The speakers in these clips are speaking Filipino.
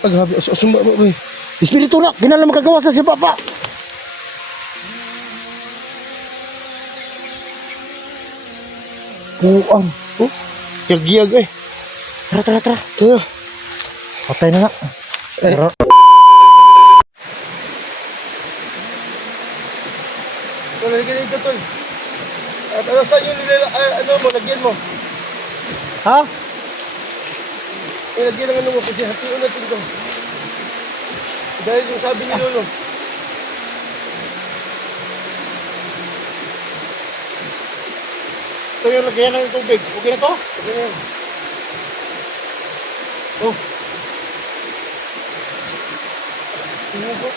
Aghabi, asumba ba, boy. Espiritu nak, ginala makagawa sa si Papa. Kuang. Oh, giyag-giyag eh. Tara, tara, tara. Tara. Patay na nga. Eh. Tara. Tol, halika dito, tol. At ano saan yung ano mo, lagyan mo? Ha? Lagyan ng ano mo, kasi hatiin natin ito. Dahil yung sabi ni Lolo. Ito yung lagyan ng tubig. Okay na to? Okay na yan. Oh. Tingnan ko.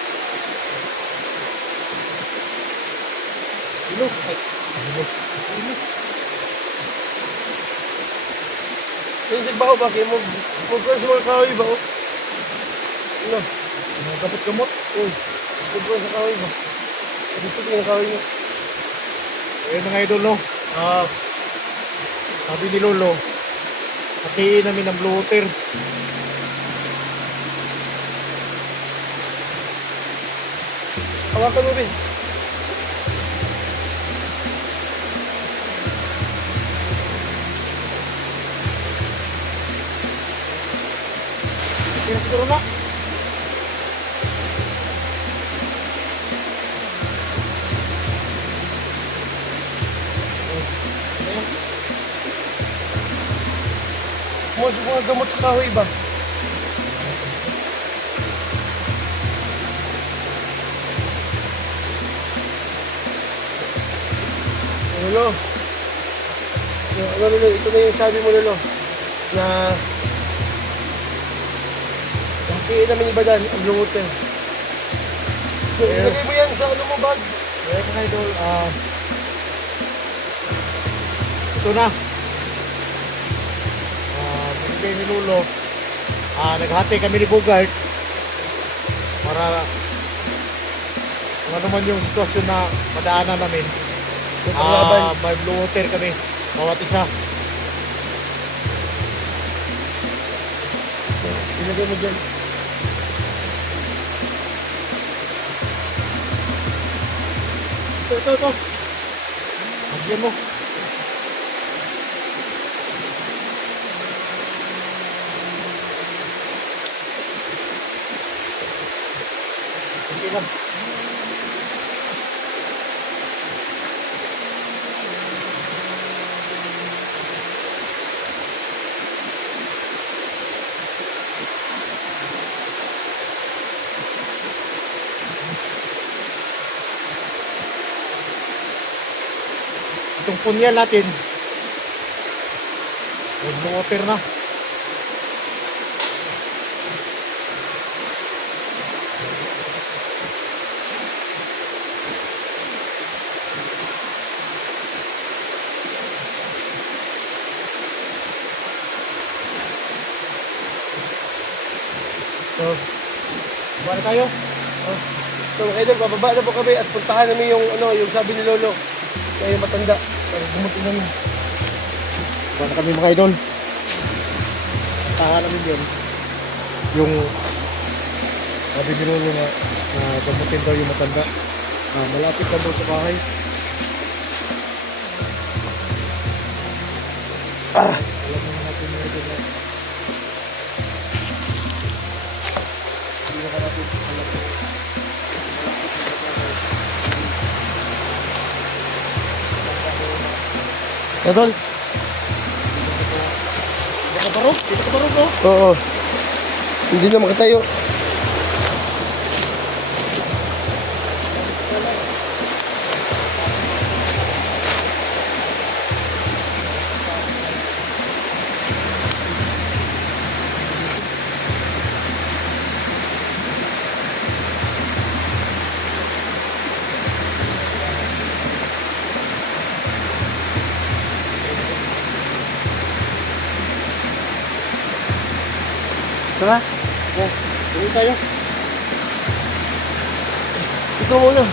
Ilog. Ay. Ilog. Tingnan ba ako ba? Kaya mag-cross mga kahoy ba? Ano? Mga gamot-gamot. Mag-cross sa kahoy ba? Dito tingnan kahoy niya. Eh mga idol, no? Sabi ni Lolo, hatiin namin ng blue water. Hawakan mo, Ben. Kaya siguro na. Mga gamot sa kahoy ba? Lolo. Lolo, ito na yung sabi mo, Lolo. Na hatiin namin iba dyan, ang blue water. So, ilagay mo yan sa ano mo bag. Eh mga idol, ito na. Binigay ni Lolo. Naghati kami ni Bogart para kung ano man yung sitwasyon na madaanan namin. May blue water kami bawat isa. Ilagay mo dyan. Ito. Lagyan mo. Sige lang. Itong punyan natin, may blue water na. So, baba na tayo. So, mga idol, bababa na po kami at puntahan namin yung, yung sabi ni Lolo. Kaya yung matanda. Para gumutin namin. Baba na kami mga idol. Puntahan namin yun. Yung sabi ni Lolo na gamutin daw yung matanda. Malapit lang daw sa bahay. Alam naman natin mga idol na hindi naman natin alam kung Idol? Dito ka barog, no? Oo. Hindi na makatayo. Tara. Tuloy tayo. Ito muna.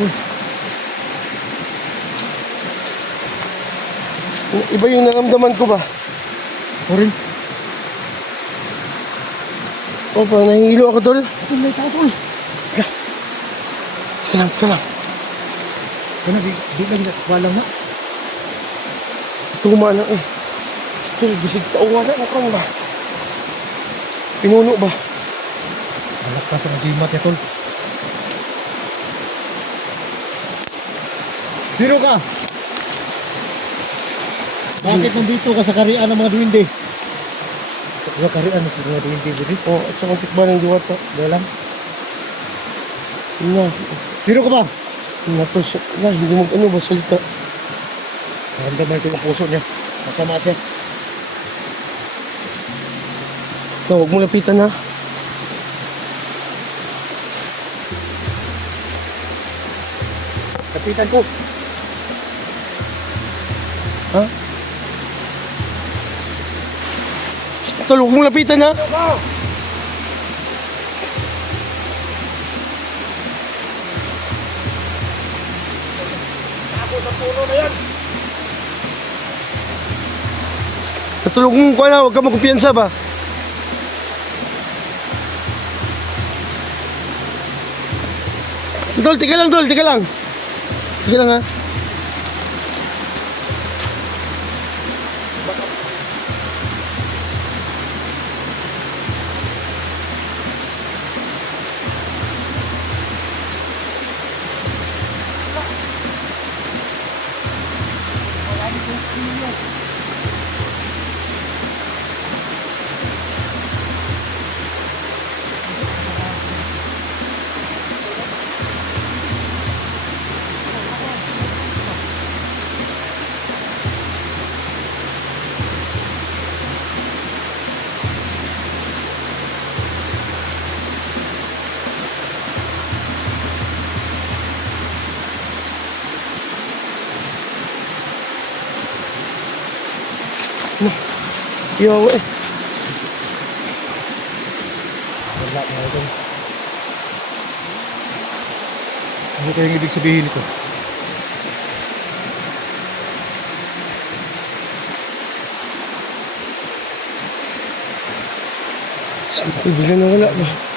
Uy, Iba yung naramdaman ko ba? ako rin. O, parang nahihilo ako, tol. Ito, may tao, tol. Teka lang, teka lang. Ano, di lang walang na. Tuma na eh. Tol, bisig tao wala na kang ba? Pinuno ba? Malakas ang agimat niya, tol. Sino ka? Bakit nandito ka sa karian ng mga duwinde? Sa karian ng mga duwinde, Budi? O, at sa kontik ba ng diwata? Dalam. Yun na. Sino ka ba? Yun na, tol. Hindi mag-ano ba salita? Naramdaman ko yung puso niya. Masama siya. No, huwag mo lapitan ha. Kapitan ko. Ha? Tol, huwag mo lapitan ha. Ako sa puno na yan. Natulog mo ko na, huwag ka magkumpiyansa ba? Tol, tika lang, tol, tika lang. Tika lang ha. Yo, eh. Wala na ito. Ano kayong ibig sabihin ito? Saan bigla na wala ba?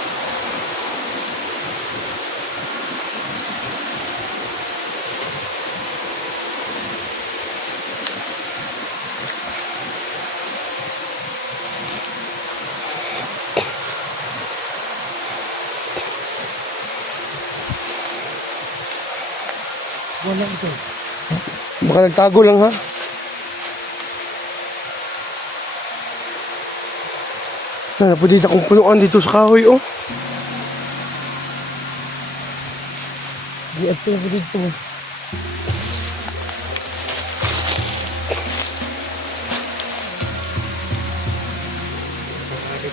Wala ito. Baka nagtago lang ha. Napudita kong punuan dito sa kahoy oh. Di at ko dito.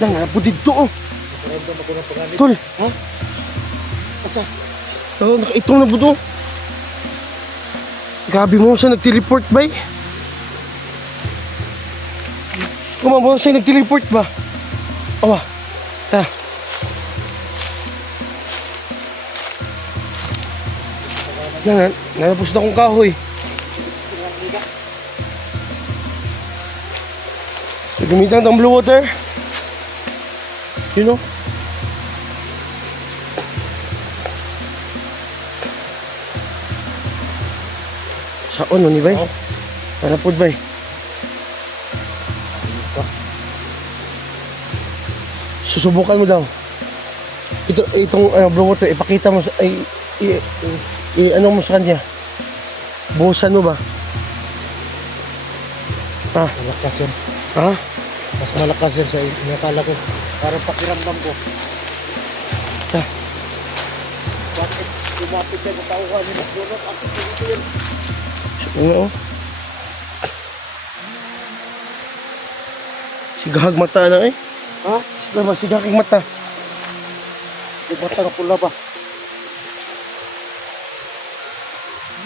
Lang, napudito oh. Nakaramdam ako ng panganib. Tol, Ha? Asa? itong na buto. Gabi mo siya nag-teleport ba eh? Kumama siya nag-teleport ba? Awa. Ta. Nanapos na akong kahoy. So, gamitan ng blue water. You know? Sa ano ni bay? Nanapod bay? Susubukan mo daw. Itong blue water, ipakita mo sa ano mo sa kanya. Buhusan mo ba? Ha? Malakas yan. Ha? Mas malakas yan sa inakala ko. Parang pakiramdam ko. Ha? Bakit lumapit yan sa tauhan ni Magdunot? Ako dito yan. Ano? Sigahag mata na eh. Ha? Diba, sigahag mata. Yung mata na pula ba?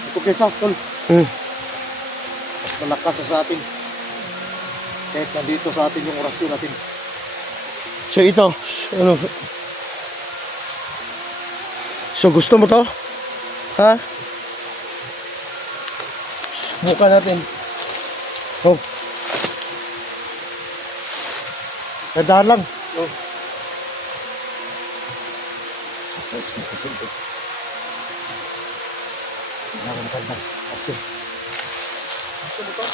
Ito kaysa, tol. Mas malakas sa atin. Kahit nandito sa atin yung orasyon natin. So ito, so, ano? So gusto mo to? Ha? Subukan natin. Oh. Tandaan lang. Oh. Surprise mo kasi ito. Kailangan ka lang. Kasi. Ito mo to?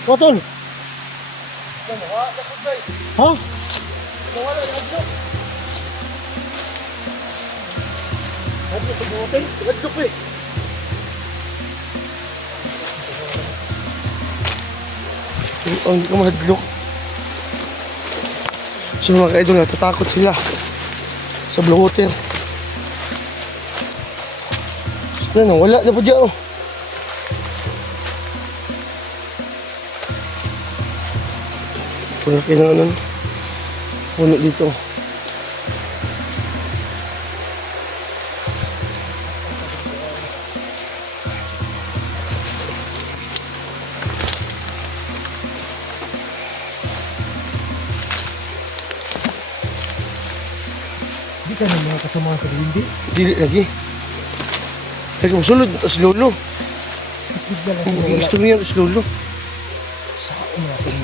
Kotol! Ha? Nawala yung hadlok. Hadlok sa buhotin? Hadlok eh. Oh, hindi ka mahadlok. So mga ka-idol, natatakot sila sa blue water. Basta na, wala na po dyan oh. Wala kailangan puno dito. Hindi ka ng mga kasama sa hindi. Dili lagi. Lagi mo sulod, tas lolo. Bigla lang Kung sila wala. gusto niya, tas lolo. Saan natin?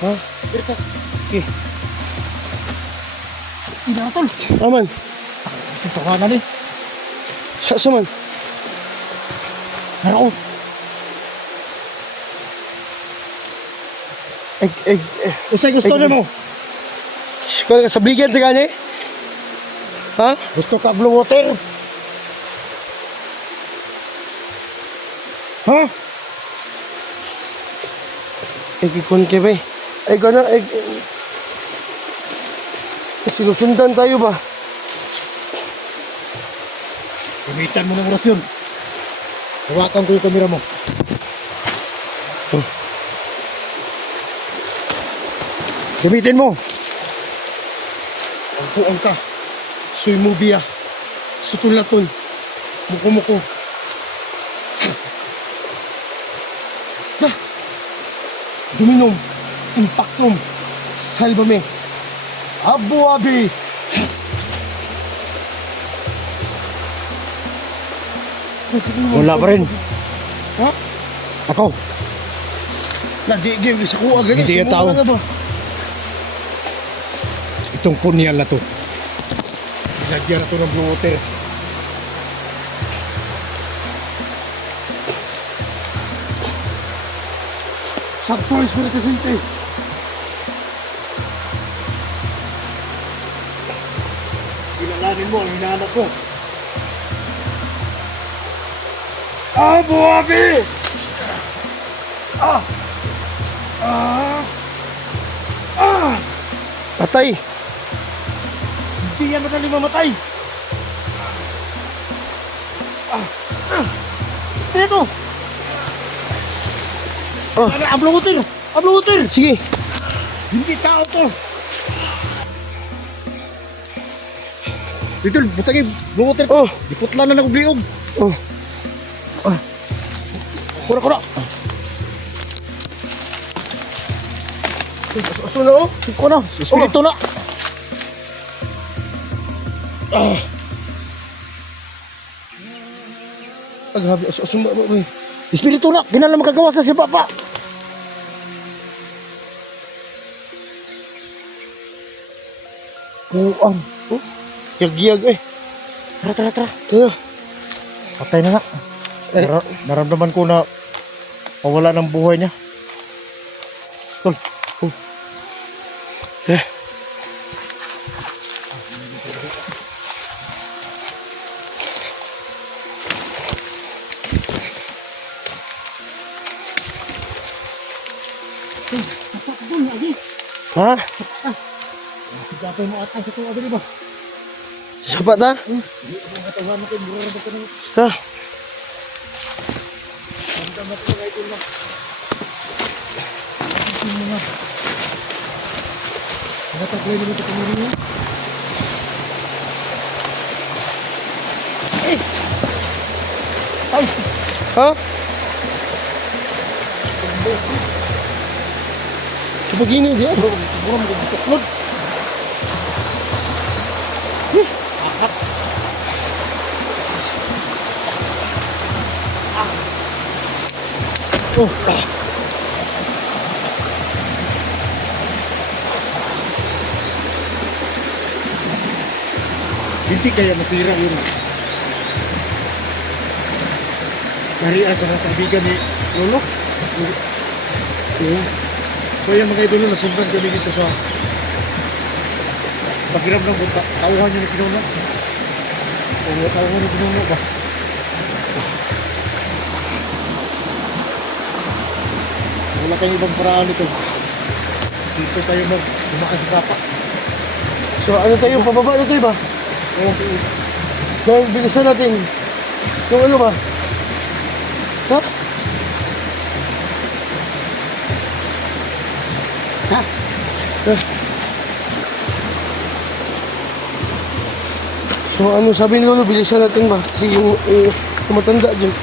Ha? Berta. Okay. Hindi na tol. Aman. Kasi tawanan eh. Sa man. Naro. Usay gusto Egg. na mo. Kung sa bligyan tika ni? Ha? Gusto ka blue water? Ha? Ikon ke ba? Ay gana sinusundan tayo ba? Gamitan mo ng orasyon. Hawakan ko yung kamera mo. Gamitin mo. Ang buong ka. Soy mubiya. Sutulaton. Muko-muko. Duminom. Impactum. Salvame. Abu-abi. Wala pa rin. Ha? Ako. Nadigil sa kuha ganyan. Hindi yung tao. Sumura na ba? Itong punyal na to. Lagyan na to ng blue water. Sakto, Espiritu Santo. Kilalanin mo ang hinahanap ko. Abu Abi! Patay. Hindi yan madali mamatay. Dito! Oh. Blue water! Blue water! Sige. Hindi tao to! Dito, butang yung blue water. Oh. Diputla na ng ubliog. Oh. Kura. Aso na oh. Iko na. Espiritu na. Aghabi. Aso na ba? Espiritu na. Kinala makagawa sa si Papa. Kuang. Oh. Yag-yag eh. Tara. Tara. Patay na nga. Ay. Naramdaman ko na mawala ng buhay niya. Tol. Tara. Ha? Sigapay mo atang sa tuwa dali ba? Sapat na? Hindi mo katawan mo kay mura ba ko ng Basta. tama po mga idol na. Yung mga nataklay naman ito kami rin. Ay! Ha? Kapag-ino diyan. Bro, siguro mo kung tuklod. Oh! Hindi kaya masira yun. Nariyan sa mga kaibigan ni Lolo. Oo. Kaya mga idolo, nasundan kami dito sa pakiram ng bunta. Tauhan niyo ni Pinuno. Oo, tauhan ni Pinuno ba? Wala kayong ibang paraan nito. Dito tayo dumaan sa sapa. So ano tayo, pababa na tayo ba? Oo. Dahil bilisan natin. Yung ano ba? Ha? Ha? So ano sabi ni Lolo, bilisan natin ba? Kasi yung tumatanda dyan.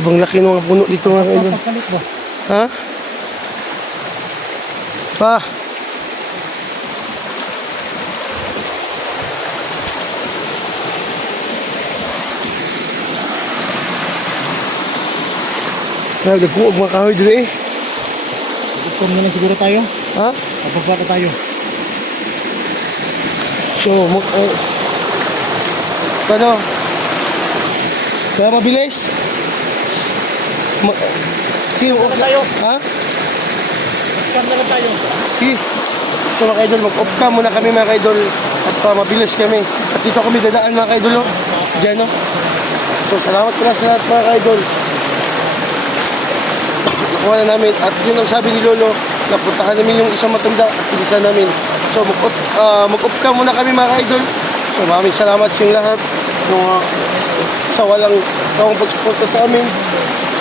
Sobrang laki ng mga puno dito mga kaibigan. Papalit ba? Ha? Pa? Ay, nagkuog mga kahoy dito eh. Gutom na lang siguro tayo. Ha? Kapagpata tayo. So, ano? Kaya mabilis? Sige, Ano tayo? ha? Kam na lang tayo. Sige. So mga kaidol, mag-off cam muna kami mga kaidol at mabilis kami. At dito kami dadaan mga kaidol, no? Diyan, no? So salamat pala sa lahat mga kaidol. Nakuha na namin at yun ang sabi ni Lolo, napuntahan namin yung isang matanda at pinisan namin. So mag-off cam muna kami mga kaidol. So maraming salamat sa inyong lahat mga sa walang pagsuporta sa amin.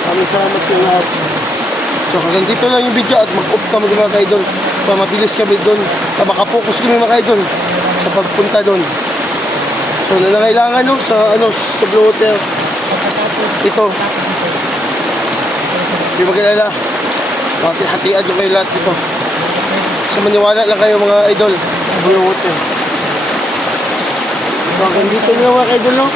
Maraming salamat sa inyong lahat. So hanggang dito lang yung video at mag-off kami mga kaidol. So mabilis kami doon. Makapokus kami mga kaidol sa pagpunta doon. So nangailangan no sa sa Blue Hotel. Ito. Di ba kilala? Hati-hatian nyo kayo lahat dito. So maniwala lang kayo mga idol sa Blue Hotel. So hanggang dito lang mga kaidol no.